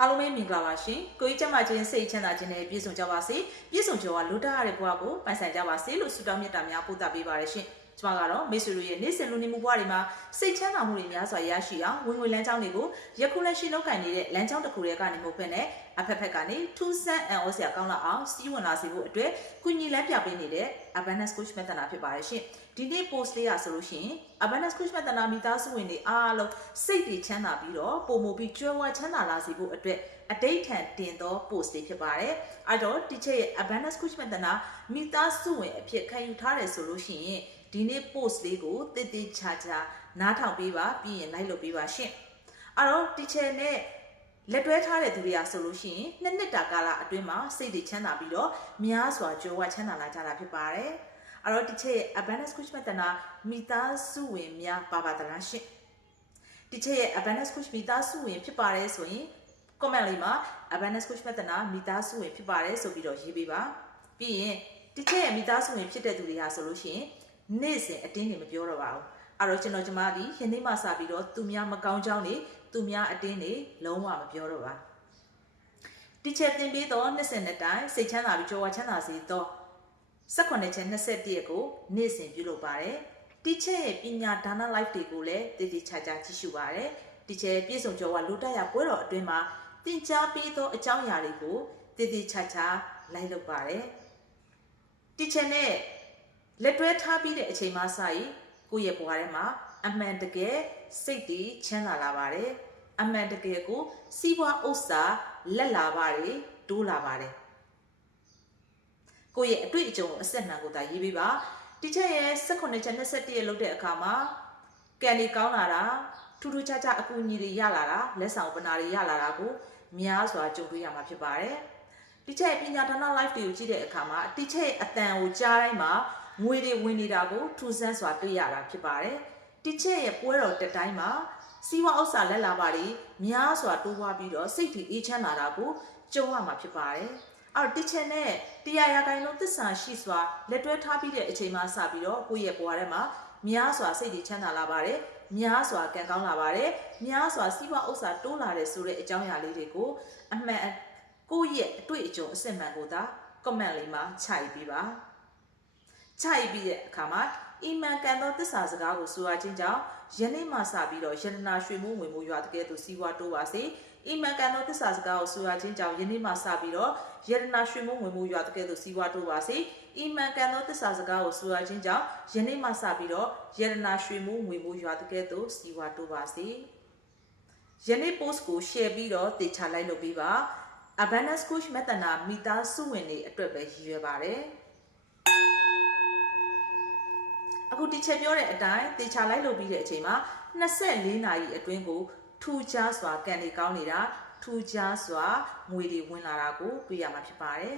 အားလုံးပဲမင်္ဂလာပါရှင်ကိုကြီးကျမချင်းစိတ်ချမ်းသာခြင်းနဲ့ပြည့်စုံကြပါစေပြည့်စုံကြွားလွတ်တရတဲ့ဘဝကိုပိုင်ဆိုင်ကြပါစေလို့ဆုတောင်းမေတ္တာများပို့သပေးပါရရှင် ကျွန်မကတော့မိတ်ဆွေတို့ရဲ့နေ့စဉ်လူနေမှုဘဝတွေမှာစိတ်ချမ်းသာမှုတွေများစွာရရှိအောင်ဝင်ငွေလမ်းကြောင်းတွေကိုယခုလက်ရှိလောက်ကိုင်နေတဲ့လမ်းကြောင်းတစ်ခုတည်းကနေမဟုတ်ဘဲနဲ့အဖက်ဖက်ကနေထူးဆန်းအံ့ဩစရာကောင်းလာအောင်စီးဝင်လာစေဖို့အတွက်ကုညီလမ်းပြပေးနေတဲ့ Abundance Coach မက်တနာဖြစ်ပါရရှင်ဒီနေ့ post လေးရဆိုလို့ရှိရင် Abundance Coach မက်တနာမိသားစုဝင်တွေအားလုံးစိတ်တွေချမ်းသာပြီးတော့ပုံမူပြီးကြွယ်ဝချမ်းသာလာစေဖို့အတွက်အတိတ်ထန်တင်သော post လေးဖြစ်ပါတယ်။အဲတော့ teacher ရဲ့ Abundance Coach မက်တနာမိသားစုဝင်အဖြစ်ခံယူထားတယ်ဆိုလို့ရှိရင် ဒီနေ့ post လေးကိုတည်တည်ချာချာနားထောင်ပေးပါပြီးရင်လိုက်လုပ်ပေးပါရှင်။အဲတော့ teacher နဲ့လက်တွဲထားတဲ့သူတွေကဆိုလို့ရှိရင်နှစ်နှစ်တာကာလအတွင်းမှာစိတ်တွေချမ်းသာပြီးတော့များစွာကြွယ်ဝချမ်းသာလာကြတာဖြစ်ပါတယ်။အဲတော့ teacher ရဲ့ Abundance Coach မက်တနာမိသားစုဝင်များပါပါသလားရှင်။ teacher ရဲ့ Abundance Coach မိသားစုဝင်ဖြစ်ပါတယ်ဆိုရင် comment လေးမှာ Abundance Coach မက်တနာမိသားစုဝင်ဖြစ်ပါတယ်ဆိုပြီးတော့ရေးပေးပါပြီးရင် teacher ရဲ့မိသားစုဝင်ဖြစ်တဲ့သူတွေဟာဆိုလို့ရှိရင် နေ့စဉ်အတင်းတွေမပြောတော့ပါဘူးအဲ့တော့ကျွန်တော်ကျမဒီယနေ့မှစပြီးတော့သူများမကောင်းကြောင်းတွေသူများအတင်းတွေလုံးဝမပြောတော့ပါ teacher သင်ပေးတော့နှစ်စဉ်နှစ်တိုင်းစိတ်ချမ်းသာပြီးကြောဝချမ်းသာစေတော့18ချက်21ရက်ကိုနေ့စဉ်ပြုလုပ်ပါတယ် teacher ရဲ့ပညာဒါန life တွေကိုလည်းတည်တည်ချာချာကြည့်ရှုပါတယ် teacher ပြည့်စုံကြောဝလူတက်ရပွဲတော်အတွင်းမှာသင်ကြားပေးသောအကြောင်းအရာတွေကိုတည်တည်ချာချာလိုက်လုပ်ပါတယ် teacher နဲ့ လက်တွဲထားပြီးတဲ့အချိန်မှစပြီးကိုယ့်ရဲ့ဘဝထဲမှာအမှန်တကယ်စိတ်တည်ချမ်းသာလာပါတယ်အမှန်တကယ်ကိုစီးပွားဥစ္စာလက်လာပါတယ်တိုးလာပါတယ်ကိုယ့်ရဲ့အတွေ့အကြုံကိုအစစ်မှန်ကိုသာရေးပေးပါ teacher ရဲ့18ချက်21ရက်လုပ်တဲ့အခါမှာကန်ဒီကောင်းလာတာထူးထူးခြားခြားအကူအညီတွေရလာတာလက်ဆောင်ပနာတွေရလာတာကိုများစွာကြုံတွေ့ရမှာဖြစ်ပါတယ်။ teacher ရဲ့ပညာဌာန live တွေကိုကြည့်တဲ့အခါမှာ teacher ရဲ့အတန်ကိုကြားတိုင်းမှာ ငွေတွေဝင်နေတာကိုထူးဆန်းစွာတွေ့ရတာဖြစ်ပါတယ်။ teacher ရဲ့ပွဲတော်တက်တိုင်းမှာစီးပွားဥစ္စာလက်လာပါတွေများစွာတိုးပွားပြီးတော့စိတ်ထိအေးချမ်းလာတာကိုကြုံရမှာဖြစ်ပါတယ်။အော် teacher နဲ့တရားရဂိုင်းလုံးသစ္စာရှိစွာလက်တွဲထားပြီးတဲ့အချိန်မှစပြီးတော့ကိုယ့်ရဲ့ဘဝထဲမှာများစွာစိတ်တွေချမ်းသာလာပါတယ်။များစွာကံကောင်းလာပါတယ်။များစွာစီးပွားဥစ္စာတိုးလာတယ်ဆိုတဲ့အကြောင်းအရာလေးတွေကိုအမှန်ကိုယ့်ရဲ့အတွေ့အကြုံအစစ်မှန်ကိုသာ comment လေးမှာခြိုက်ပေးပါ။ ခြိုက်ပြီးတဲ့အခါမှာအီမန်ကန်သောသစ္စာစကားကိုဆိုရခြင်းကြောင့်ယနေ့မှစပြီးတော့ယတနာရွှေမိုးဝင်မိုးရွာတကယ်သူစီးပွားတိုးပါစေ။အီမန်ကန်သောသစ္စာစကားကိုဆိုရခြင်းကြောင့်ယနေ့မှစပြီးတော့ယတနာရွှေမိုးဝင်မိုးရွာတကယ်သူစီးပွားတိုးပါစေ။အီမန်ကန်သောသစ္စာစကားကိုဆိုရခြင်းကြောင့်ယနေ့မှစပြီးတော့ယတနာရွှေမိုးဝင်မိုးရွာတကယ်သူစီးပွားတိုးပါစေ။ယနေ့ post ကို share ပြီးတော့တေချာလိုက်လုပ်ပေးပါ abundance coach မက်တနာမိသားစုဝင်တွေအတွက်ပဲရည်ရွယ်ပါတယ် အခုတီချက်ပြောတဲ့အတိုင်းတေချာလိုက်လုပ်ပြီးတဲ့အချိန်မှာ24နာရီအတွင်းကိုထူခြားစွာကန်နေကောင်းနေတာထူခြားစွာငွေတွေဝင်လာတာကိုတွေ့ရမှာဖြစ်ပါတယ်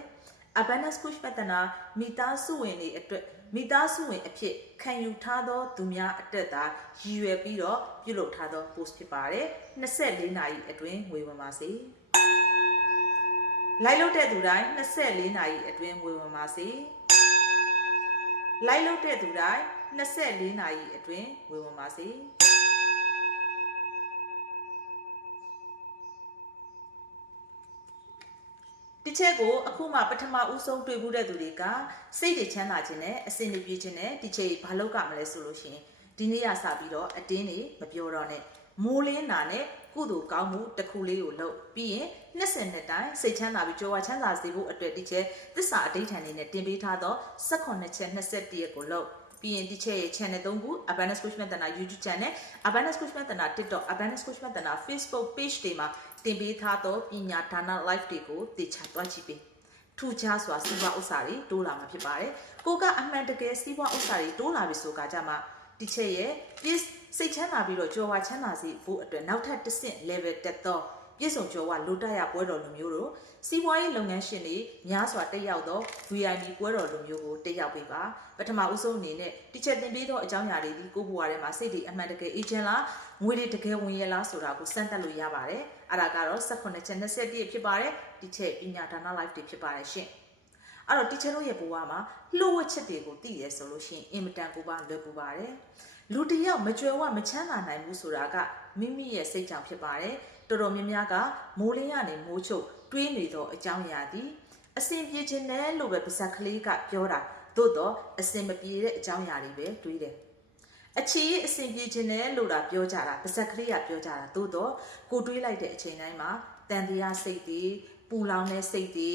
abundance coach မက်တနာမိသားစုဝင်တွေအတွက်မိသားစုဝင်အဖြစ်ခံယူထားသောသူများအတက်သာရည်ရွယ်ပြီးတော့ပြုလုပ်ထားသော post ဖြစ်ပါတယ်24နာရီအတွင်းငွေဝင်ပါစေလိုက်လုပ်တဲ့သူတိုင်း24နာရီအတွင်းငွေဝင်ပါစေ လိုက်လုပ်တဲ့သူတိုင်း24နာရီအတွင်းငွေဝင်ပါစေဒီချက်ကိုအခုမှပထမဦးဆုံးတွေ့မှုတဲ့သူတွေကစိတ်တွေချမ်းသာခြင်းနဲ့အစင်တွေပြေးခြင်းနဲ့ဒီချက်ဘာလောက်ကမလဲဆိုလို့ရှိရင်ဒီနေ့ရစပြီးတော့အတင်းတွေမပြောတော့နဲ့ မိုးလင်းနာနဲ့ကုသိုလ်ကောင်းမှုတစ်ခုလေးကိုလုပ်ပြီးရင်နှစ်စင်နှစ်တိုင်းစိတ်ချမ်းသာပြီးကြွားချမ်းသာစေဖို့အတွက်ဒီချက်သစ္စာအဋိဌာန်နေနဲ့တင်ပေးထားသော18ချက်21ရက်ကိုလုပ်ပြီးရင်ဒီချက်ရဲ့ channel 3ခု Abundance Coach မတနာ YouTube channel Abundance Coach မတနာ TikTok Abundance Coach မတနာ Facebook page တွေမှာတင်ပေးထားသောပညာဒါန live တွေကိုတေချာတွားကြည့်ပေးထူခြားစွာစီးပွားဥစ္စာတွေတိုးလာမှာဖြစ်ပါတယ်။ကိုကအမှန်တကယ်စီးပွားဥစ္စာတွေတိုးလာပြီဆိုကြကြမှာဒီချက်ရဲ့ပြည့် စိတ်ချမ်းသာပြီးတော့ကြော်ဝါချမ်းသာစေဖို့အတွက်နောက်ထပ်တစ်ဆင့် level တက်သောပြည့်စုံကြော်ဝါလိုတက်ရပွဲတော်လူမျိုးတို့စီးပွားရေးလုပ်ငန်းရှင်တွေများစွာတက်ရောက်သော VIP ပွဲတော်လူမျိုးကိုတက်ရောက်ပေးပါပထမဦးဆုံးအနေနဲ့ဒီချက်တင်ပေးသောအကြောင်းအရာတွေဒီကိုဘွားထဲမှာစိတ်တွေအမှန်တကယ်အေဂျင့်လားငွေတွေတကယ်ဝင်ရလားဆိုတာကိုစမ်းသပ်လို့ရပါတယ်အဲ့ဒါကတော့18ချက်21ဖြစ်ပါတယ်ဒီချက်ပညာဒါန live တွေဖြစ်ပါတယ်ရှင်အဲ့တော့ teacher တို့ရဲ့ဘဝမှာလှုပ်ဝက်ချက်တွေကိုသိရဆိုလို့ရှိရင်အင်မတန်ကိုပါလွယ်ကူပါတယ် လူတယောက်မကြွယ်ဝမချမ်းသာနိုင်ဘူးဆိုတာကမိမိရဲ့စိတ်ကြောင့်ဖြစ်ပါတယ်တော်တော်များများကမိုးလင်းရနေမိုးချုပ်တွေးနေသောအကြောင်းအရာသည်အစဉ်ပြေခြင်းနဲ့လို့ပဲပါဇက်ကလေးကပြောတာသို့တော့အစဉ်မပြေတဲ့အကြောင်းအရာတွေပဲတွေးတယ်အချီအစဉ်ပြေခြင်းနဲ့လို့တာပြောကြတာပါဇက်ကလေးကပြောကြတာသို့တော့ကိုတွေးလိုက်တဲ့အချိန်တိုင်းမှာတန်တရားစိတ်တွေပူလောင်တဲ့စိတ်တွေ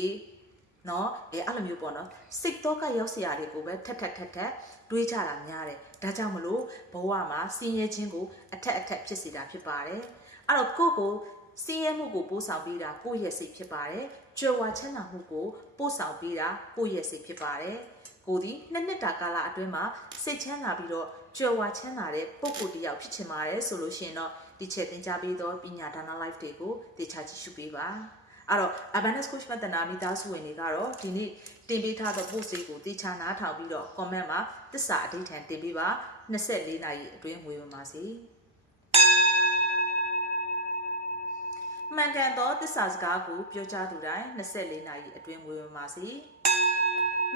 နော်အဲအဲ့လိုမျိုးပေါ့နော်စိတ်တော့ကရောက်စရာတွေကိုပဲထက်ထက်ထက်ထက်တွေးကြတာများတယ်ဒါကြောင့်မလို့ဘဝမှာစင်ရဲခြင်းကိုအထက်အထက်ဖြစ်စေတာဖြစ်ပါတယ်အဲ့တော့ကိုယ့်ကိုစင်ရဲမှုကိုပို့ဆောင်ပေးတာကိုယ့်ရဲ့စိတ်ဖြစ်ပါတယ်ကြွယ်ဝချမ်းသာမှုကိုပို့ဆောင်ပေးတာကိုယ့်ရဲ့စိတ်ဖြစ်ပါတယ်ကိုဒီနှစ်နှစ်တာကာလအတွင်းမှာစိတ်ချမ်းသာပြီးတော့ကြွယ်ဝချမ်းသာတဲ့ပုံကိုယ်တစ်ယောက်ဖြစ်ချင်ပါတယ်ဆိုလို့ရှိရင်တော့ဒီချက်သင်ကြားပေးသောပညာဒါန live တွေကိုတေချာကြည့်ရှုပေးပါ အဲ့တော့ abundance coach မတနာမိသားစုဝင်တွေကတော့ဒီနေ့တင်ပေးထားသော post လေးကိုတေချာနားထောင်ပြီးတော့ comment မှာတစ္ဆာအဋိဌံတင်ပေးပါ24နာရီအတွင်းငွေဝင်ပါစေမှန်ကန်သောတစ္ဆာစကားကိုပြောကြားသူတိုင်း24နာရီအတွင်းငွေဝင်ပါစေ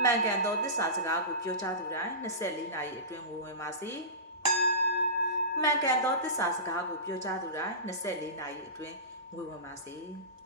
မှန်ကန်သောတစ္ဆာစကားကိုပြောကြားသူတိုင်း24နာရီအတွင်းငွေဝင်ပါစေမှန်ကန်သောတစ္ဆာစကားကိုပြောကြားသူတိုင်း24နာရီအတွင်းငွေဝင်ပါစေ။